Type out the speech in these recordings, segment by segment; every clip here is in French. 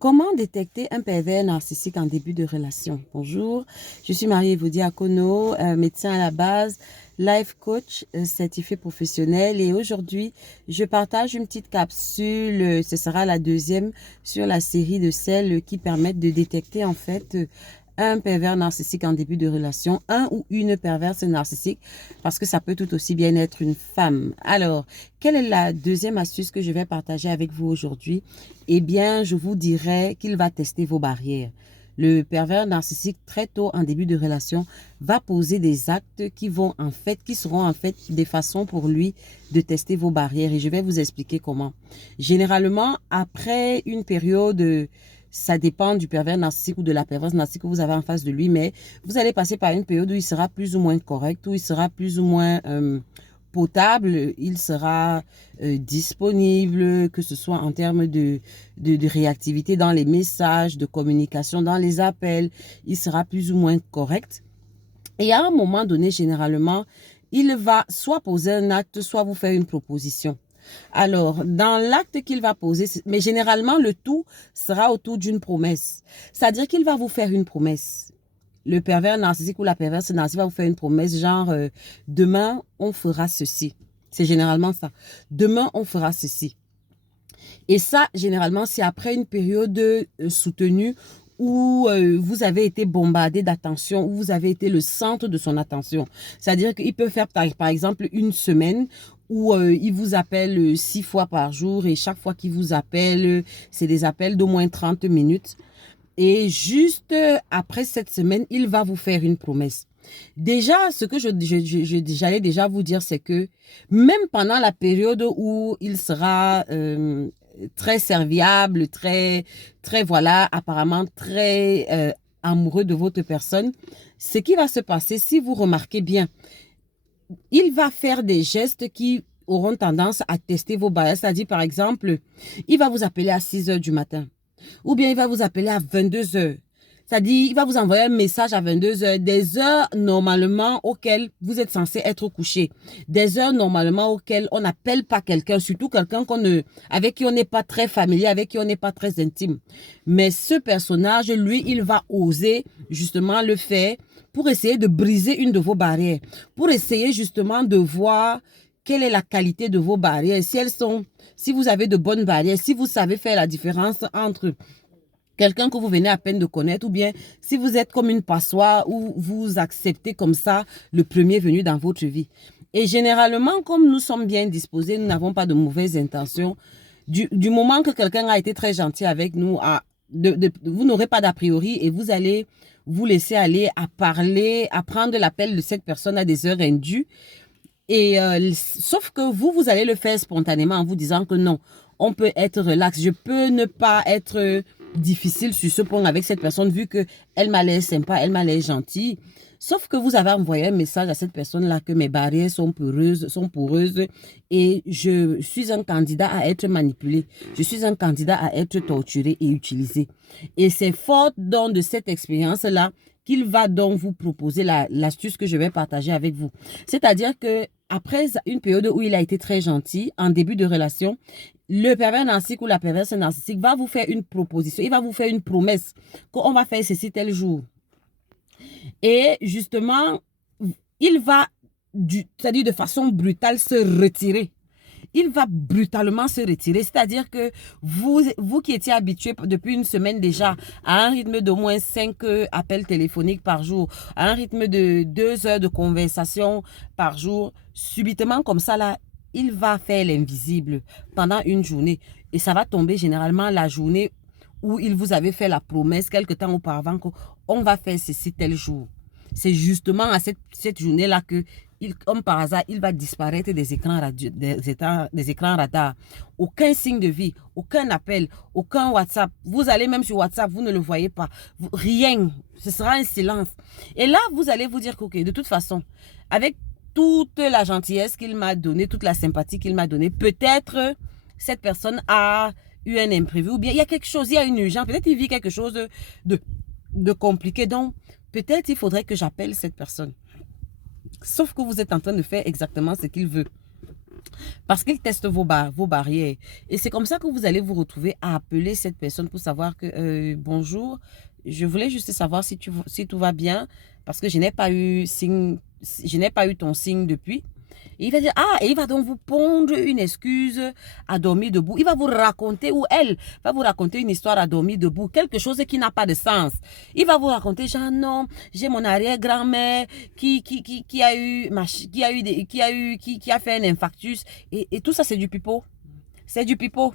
Comment détecter un pervers narcissique en début de relation? Bonjour, je suis Marie-Ève Diacono, médecin à la base, life coach certifié professionnel et aujourd'hui, je partage une petite capsule, ce sera la deuxième sur la série de celles qui permettent de détecter en fait un pervers narcissique en début de relation, un ou une perverse narcissique, parce que ça peut tout aussi bien être une femme. Alors, quelle est la deuxième astuce que je vais partager avec vous aujourd'hui? Eh bien, je vous dirais qu'il va tester vos barrières. Le pervers narcissique, très tôt en début de relation, va poser des actes qui seront en fait des façons pour lui de tester vos barrières. Et je vais vous expliquer comment. Généralement, après une période, ça dépend du pervers narcissique ou de la perverse narcissique que vous avez en face de lui, mais vous allez passer par une période où il sera plus ou moins correct, où il sera plus ou moins potable, il sera disponible, que ce soit en termes de réactivité dans les messages, de communication, dans les appels, il sera plus ou moins correct. Et à un moment donné, généralement, il va soit poser un acte, soit vous faire une proposition. Alors, dans l'acte qu'il va poser, mais généralement, le tout sera autour d'une promesse. C'est-à-dire qu'il va vous faire une promesse. Le pervers narcissique ou la perverse narcissique va vous faire une promesse genre demain on fera ceci. C'est généralement ça. Demain on fera ceci. Et ça, généralement, c'est après une période soutenue où vous avez été bombardé d'attention, où vous avez été le centre de son attention. C'est-à-dire qu'il peut faire, par exemple, une semaine où il vous appelle 6 fois par jour et chaque fois qu'il vous appelle, c'est des appels d'au moins 30 minutes. Et juste après cette semaine, il va vous faire une promesse. Déjà, ce que j'allais déjà vous dire, c'est que même pendant la période où il sera très serviable, voilà, apparemment très amoureux de votre personne, ce qui va se passer, si vous remarquez bien, il va faire des gestes qui auront tendance à tester vos barrières. C'est-à-dire, par exemple, il va vous appeler à 6 heures du matin. Ou bien il va vous appeler à 22 heures. C'est-à-dire, il va vous envoyer un message à 22 heures, des heures normalement auxquelles vous êtes censé être couché. Des heures normalement auxquelles on n'appelle pas quelqu'un, surtout quelqu'un avec qui on n'est pas très familier, avec qui on n'est pas très intime. Mais ce personnage, lui, il va oser justement le faire pour essayer de briser une de vos barrières, pour essayer justement de voir quelle est la qualité de vos barrières, si vous avez de bonnes barrières, si vous savez faire la différence entre quelqu'un que vous venez à peine de connaître ou bien si vous êtes comme une passoire où vous acceptez comme ça le premier venu dans votre vie. Et généralement, comme nous sommes bien disposés, nous n'avons pas de mauvaises intentions, du moment que quelqu'un a été très gentil avec nous, vous n'aurez pas d'a priori et vous allez vous laisser aller à parler, à prendre l'appel de cette personne à des heures indues. Et sauf que vous allez le faire spontanément en vous disant que non, on peut être relax. Je peux ne pas être difficile sur ce point avec cette personne vu que elle m'a l'air sympa, elle m'a l'air gentille. Sauf que vous avez envoyé un message à cette personne-là que mes barrières sont poreuses et je suis un candidat à être manipulé. Je suis un candidat à être torturé et utilisé. Et c'est fort donc de cette expérience-là qu'il va donc vous proposer l'astuce que je vais partager avec vous. C'est-à-dire que après une période où il a été très gentil, en début de relation, le pervers narcissique ou la perverse narcissique va vous faire une proposition, il va vous faire une promesse qu'on va faire ceci tel jour. Et justement, il va, c'est-à-dire de façon brutale, se retirer. Il va brutalement se retirer. C'est-à-dire que vous qui étiez habitué depuis une semaine déjà à un rythme d'au moins 5 appels téléphoniques par jour, à un rythme de 2 heures de conversation par jour, subitement comme ça, là, il va faire l'invisible pendant une journée. Et ça va tomber généralement la journée où il vous avait fait la promesse quelque temps auparavant qu'on va faire ceci tel jour. C'est justement à cette journée-là que, comme par hasard, il va disparaître des écrans radars. Aucun signe de vie, aucun appel, aucun WhatsApp. Vous allez même sur WhatsApp, vous ne le voyez pas. Rien. Ce sera un silence. Et là, vous allez vous dire que, okay, de toute façon, avec toute la gentillesse qu'il m'a donnée, toute la sympathie qu'il m'a donnée, peut-être cette personne a eu un imprévu ou bien il y a quelque chose, il y a une urgence, peut-être il vit quelque chose de compliqué. Donc, peut-être il faudrait que j'appelle cette personne. Sauf que vous êtes en train de faire exactement ce qu'il veut. Parce qu'il teste vos barrières. Et c'est comme ça que vous allez vous retrouver à appeler cette personne pour savoir que, bonjour, je voulais juste savoir si tout va bien, parce que je n'ai pas eu ton signe depuis. Et il va dire, et il va donc vous pondre une excuse à dormir debout. Il va vous raconter, ou elle va vous raconter une histoire à dormir debout, quelque chose qui n'a pas de sens. Il va vous raconter, genre, non, j'ai mon arrière-grand-mère qui a fait un infarctus. Et tout ça, c'est du pipeau. C'est du pipeau.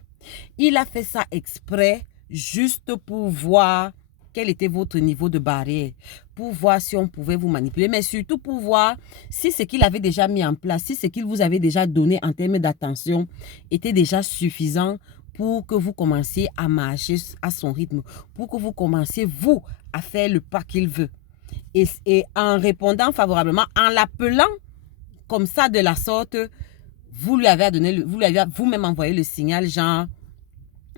Il a fait ça exprès, juste pour voir quel était votre niveau de barrière, pour voir si on pouvait vous manipuler, mais surtout pour voir si ce qu'il avait déjà mis en place, si ce qu'il vous avait déjà donné en termes d'attention était déjà suffisant pour que vous commenciez à marcher à son rythme, pour que vous commenciez, vous, à faire le pas qu'il veut. Et en répondant favorablement, en l'appelant comme ça de la sorte, vous lui avez vous-même envoyé le signal, genre,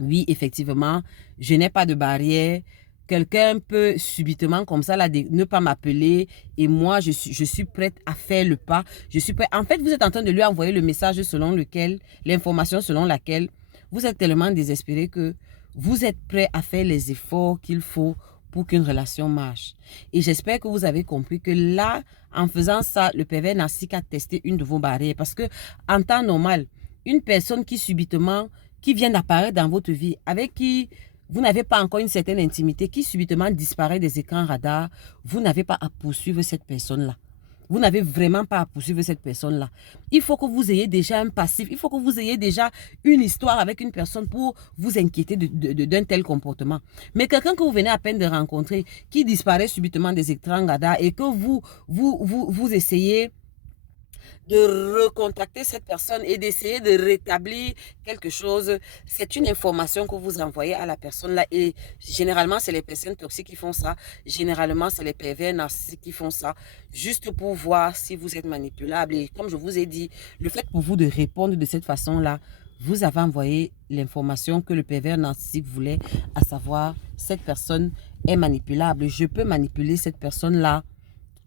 oui, effectivement, je n'ai pas de barrière. Quelqu'un peut subitement comme ça là, ne pas m'appeler et moi je suis prête à faire le pas. Je suis prête. En fait, vous êtes en train de lui envoyer le message selon lequel, l'information selon laquelle vous êtes tellement désespéré que vous êtes prêt à faire les efforts qu'il faut pour qu'une relation marche. Et j'espère que vous avez compris que là, en faisant ça, le pervers narcissique a testé une de vos barrières. Parce que en temps normal, une personne qui subitement, qui vient d'apparaître dans votre vie, avec qui vous n'avez pas encore une certaine intimité, qui subitement disparaît des écrans radars, vous n'avez pas à poursuivre cette personne-là. Vous n'avez vraiment pas à poursuivre cette personne-là. Il faut que vous ayez déjà un passif, il faut que vous ayez déjà une histoire avec une personne pour vous inquiéter d'un tel comportement. Mais quelqu'un que vous venez à peine de rencontrer, qui disparaît subitement des écrans radars et que vous essayez de recontacter cette personne et d'essayer de rétablir quelque chose, c'est une information que vous envoyez à la personne là. Et généralement, c'est les personnes toxiques qui font ça. Généralement, c'est les pervers narcissiques qui font ça, juste pour voir si vous êtes manipulable. Et comme je vous ai dit, le fait pour vous de répondre de cette façon-là, vous avez envoyé l'information que le pervers narcissique voulait, à savoir, cette personne est manipulable. Je peux manipuler cette personne-là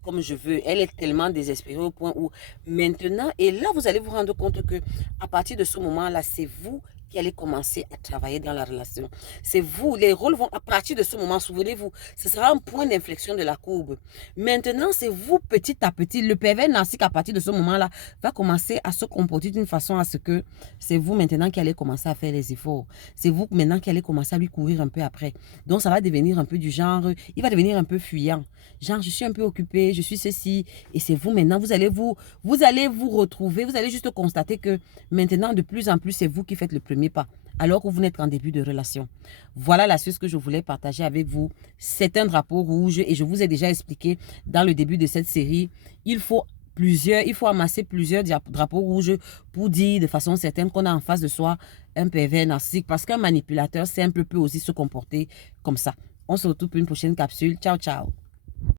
comme je veux. Elle est tellement désespérée au point où maintenant, et là, vous allez vous rendre compte que à partir de ce moment-là, c'est vous qui allez commencer à travailler dans la relation. C'est vous, les rôles vont, à partir de ce moment, souvenez-vous, ce sera un point d'inflexion de la courbe. Maintenant, c'est vous, petit à petit, le pervers narcissique, à partir de ce moment-là, va commencer à se comporter d'une façon à ce que c'est vous maintenant qui allez commencer à faire les efforts. C'est vous maintenant qui allez commencer à lui courir un peu après. Donc, ça va devenir un peu du genre, il va devenir un peu fuyant. Genre, je suis un peu occupée, je suis ceci. Et c'est vous maintenant, vous allez vous retrouver, vous allez juste constater que maintenant, de plus en plus, c'est vous qui faites le premier pas, alors que vous n'êtes qu'en début de relation. Voilà l'astuce que je voulais partager avec vous. C'est un drapeau rouge et je vous ai déjà expliqué dans le début de cette série. Il faut amasser plusieurs drapeaux rouges pour dire de façon certaine qu'on a en face de soi un pervers narcissique, parce qu'un manipulateur simple peut aussi se comporter comme ça. On se retrouve pour une prochaine capsule. Ciao, ciao.